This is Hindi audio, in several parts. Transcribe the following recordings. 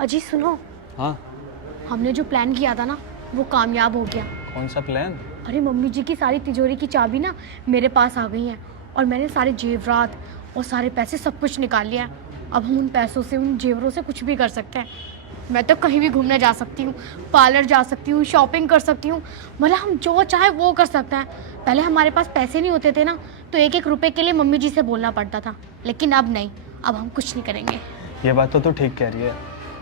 अजी सुनो, हाँ। हमने जो प्लान किया था ना वो कामयाब हो गया। कौन सा प्लान? अरे मम्मी जी की सारी तिजोरी की चाबी ना मेरे पास आ गई है और मैंने सारे जेवरात और सारे पैसे सब कुछ निकाल लिया है। अब हम उन पैसों से, उन जेवरों से कुछ भी कर सकते हैं। मैं तो कहीं भी घूमने जा सकती हूँ, पार्लर जा सकती हूँ, शॉपिंग कर सकती हूँ, मतलब हम जो चाहे वो कर सकते हैं। पहले हमारे पास पैसे नहीं होते थे ना, तो एक एक रुपए के लिए मम्मी जी से बोलना पड़ता था, लेकिन अब नहीं, अब हम कुछ नहीं करेंगे। ये बात तो तू ठीक कह रही है।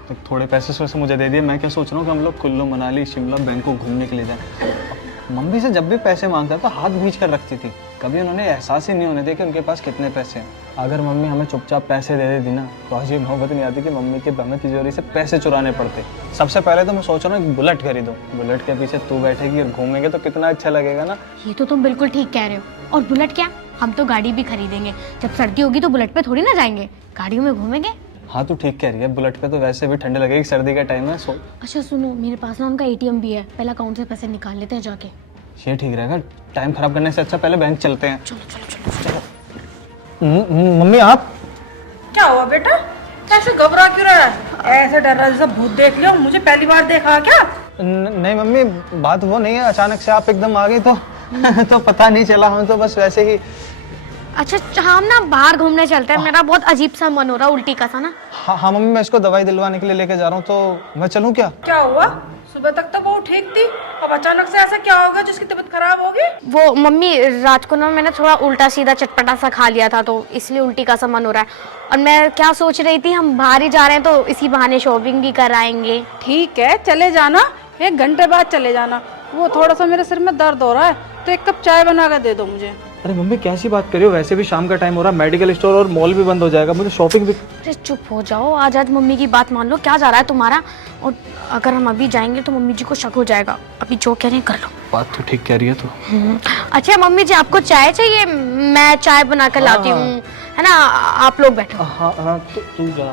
तो थोड़े पैसे से मुझे दे दिए, मैं क्या सोच रहा हूँ कि हम लोग कुल्लू मनाली शिमला बैंकॉक घूमने के लिए जाएं। मम्मी से जब भी पैसे मांगता था हाथ भींच कर रखती थी, कभी उन्होंने एहसास ही नहीं होने दिया कि उनके पास कितने पैसे हैं। अगर मम्मी हमें चुपचाप पैसे दे देती ना तो आज ये नौबत नहीं आती कि मम्मी के हमें तिजोरी से पैसे चुराने पड़ते। सबसे पहले तो मैं सोच रहा हूँ एक बुलेट खरीदूं, बुलेट के पीछे तू बैठेगी और घूमेंगे तो कितना अच्छा लगेगा ना। ये तो तुम बिल्कुल ठीक कह रहे हो। और बुलेट क्या, हम तो गाड़ी भी खरीदेंगे। जब सर्दी होगी तो बुलेट पे थोड़ी ना जाएंगे, गाड़ियों में घूमेंगे। हाँ तू ठीक कह रही है, बुलेट पे तो वैसे भी ठंड लगेगी, सर्दी का टाइम है। अच्छा सुनो, मेरे पास ना उनका एटीएम भी है, पहले अकाउंट से पैसे निकाल लेते हैं जाके। ये ठीक रहेगा, टाइम खराब करने से अच्छा पहले बैंक चलते हैं। चलो चलो चलो चलो। मम्मी आप क्या हुआ बेटा, कैसे घबरा क्यों रहा है? ऐसे डर रहा जैसे भूत देख लियो, मुझे पहली बार देखा क्या? नहीं मम्मी, बात वो नहीं है, अचानक से आप एकदम आ गई तो तो पता नहीं चला, हम तो बस वैसे ही। अच्छा हम ना बाहर घूमने चलते हैं, मेरा बहुत अजीब सा मन हो रहा है, उल्टी का सा ना। हाँ हाँ मम्मी, मैं इसको दवाई दिलवाने के लिए लेके जा रहा हूँ, तो मैं चलूँ क्या? क्या हुआ? सुबह तक तो वो ठीक थी, अब अचानक से ऐसा क्या हो गया जिसकी तबीयत खराब होगी? वो मम्मी, रात को ना मैंने थोड़ा उल्टा सीधा चटपटा सा खा लिया था, तो इसलिए उल्टी का सा मन हो रहा है। और मैं क्या सोच रही थी, हम बाहर ही जा रहे हैं तो इसी बहाने शॉपिंग भी कर आएंगे। ठीक है चले जाना, 1 घंटे बाद चले जाना। वो थोड़ा सा मेरे सिर में दर्द हो रहा है, तो 1 कप चाय बना कर दे दो मुझे। अरे मम्मी कैसी बात कर रही हो, वैसे भी शाम का टाइम हो रहा है, मेडिकल स्टोर और मॉल भी बंद हो जाएगा, मुझे शॉपिंग भी। अरे चुप हो जाओ, आज आज मम्मी की बात मान लो, क्या जा रहा है तुम्हारा। और अगर हम अभी जाएंगे तो मम्मी जी को शक हो जाएगा, अभी जो कह रहे हैं कर लो। बात तो ठीक कह रही है तो। अच्छा मम्मी जी, आपको चाय चाहिए? मैं चाय बना कर लाती हूँ, है ना, आप लोग बैठो। हाँ हाँ, तू जा।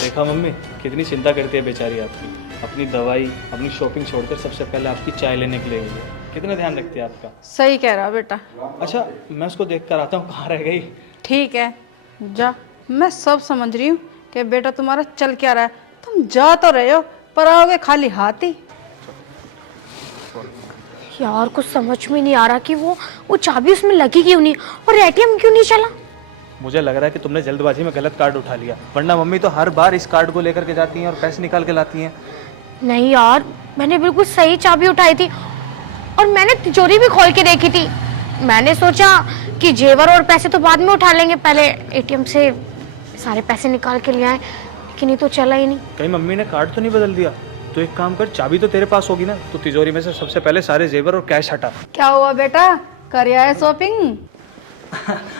देखा मम्मी कितनी चिंता करती है बेचारी आपकी, अपनी दवाई अपनी शॉपिंग छोड़कर सबसे पहले आपकी चाय लेने के लिए गई है, कितना ध्यान रखती है आपका। सही कह रहा बेटा। अच्छा मैं उसको देख कर आता हूँ, कहाँ रह गई। ठीक है जा, मैं सब समझ रही हूँ कि बेटा तुम्हारा चल क्या रहा है। तुम जा तो रहे हो पर आओगे खाली हाथ ही। यार कुछ समझ में नहीं आ रहा कि वो चाबी उसमें लगी क्यों नहीं और एटीएम क्यों नहीं चला। मुझे लग रहा है कि तुमने जल्दबाजी में गलत कार्ड उठा लिया, वरना मम्मी तो हर बार इस कार्ड को लेकर के जाती हैं और पैसे निकाल के लाती हैं। नहीं यार, मैंने बिल्कुल सही चाबी उठाई थी और मैंने तिजोरी भी खोल के देखी थी। मैंने सोचा कि जेवर और पैसे तो बाद में उठा लेंगे, पहले एटीएम से सारे पैसे निकाल के ले आए, लेकिन ये तो चला ही नहीं। कहीं मम्मी ने कार्ड तो नहीं बदल दिया? तो एक काम कर, चाबी तो तेरे पास होगी ना, तो तिजोरी में से सबसे पहले सारे जेवर और कैश हटा। क्या हुआ बेटा, कर आया शॉपिंग?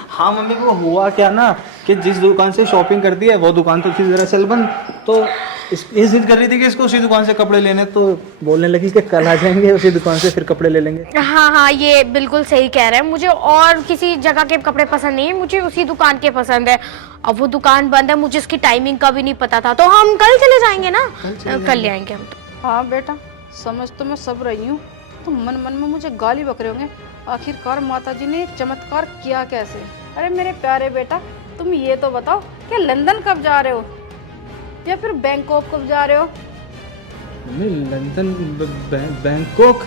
हाँ मम्मी, वो हुआ क्या ना कि जिस दुकान से शॉपिंग करती है वो दुकान तो थी दरअसल बंद, तो ये जिद कर रही थी कि इसको उसी दुकान से कपड़े लेने, तो बोलने लगी कि कल आ जाएंगे उसी दुकान से फिर कपड़े ले लेंगे। हाँ हाँ, ये बिल्कुल सही कह रहे हैं, मुझे और किसी जगह के कपड़े पसंद नहीं है, मुझे उसी दुकान के पसंद है। अब वो दुकान बंद है, मुझे इसकी टाइमिंग का भी नहीं पता था, तो हम कल चले जाएंगे ना, कल ले आएंगे हम तो। हाँ बेटा, समझ तो मैं सब रही हूँ, तुम मन मन में मुझे गाली बक रहे होंगे, आखिरकार माताजी ने चमत्कार किया कैसे? अरे मेरे प्यारे बेटा, तुम ये तो बताओ कि लंदन कब जा रहे हो या फिर बैंकॉक कब जा रहे हो? Mummy London Bangkok?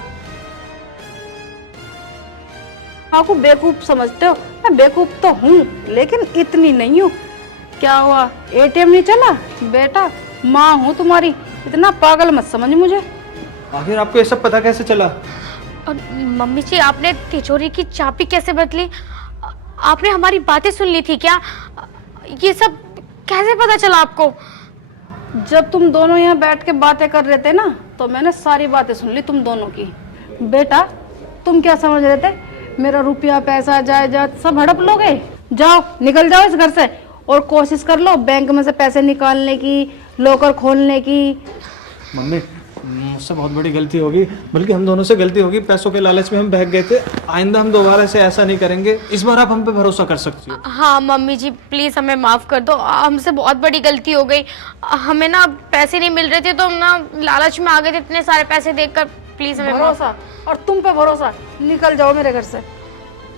आपको बेवकूफ समझते हो? मैं बेवकूफ तो हूँ लेकिन इतनी नहीं हूँ। क्या हुआ, एटीएम नहीं चला? बेटा माँ हूँ तुम्हारी, इतना पागल मत समझ मुझे। आखिर आपको ये सब पता कैसे चला? और मम्मी जी, आपने तिजोरी की चाबी कैसे बदली? आपने हमारी बातें सुन ली थी क्या? ये सब कैसे पता चला आपको? जब तुम दोनों यहाँ बैठ के बातें कर रहे थे ना, तो मैंने सारी बातें सुन ली तुम दोनों की। बेटा तुम क्या समझ रहे थे, मेरा रुपया पैसा जायदाद सब हड़प लोगे? जाओ निकल जाओ इस घर से, और कोशिश कर लो बैंक में से पैसे निकालने की, लॉकर खोलने की। मम्मी मुझसे बहुत बड़ी गलती होगी, बल्कि हम दोनों से गलती होगी, पैसों के लालच में हम बहक गए थे, आइंदा हम दोबारा से ऐसा नहीं करेंगे, इस बार आप हम पे भरोसा कर सकती हो। हाँ मम्मी जी, प्लीज हमें माफ कर दो, हमसे बहुत बड़ी गलती हो गई। हमें ना पैसे नहीं मिल रहे थे, तो हम ना लालच में आ गए थे इतने सारे पैसे देखकर, प्लीज हमें भरोसा, और तुम पे भरोसा, निकल जाओ मेरे घर से,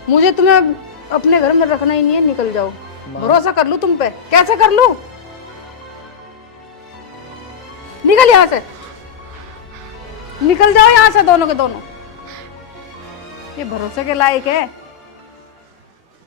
मुझे तुम्हें अपने घर में रखना ही नहीं है, निकल जाओ। भरोसा कर लूं तुम पे, कैसे कर लूं? निकल यहाँ से, निकल जाओ यहाँ से दोनों के दोनों। ये भरोसे के लायक है?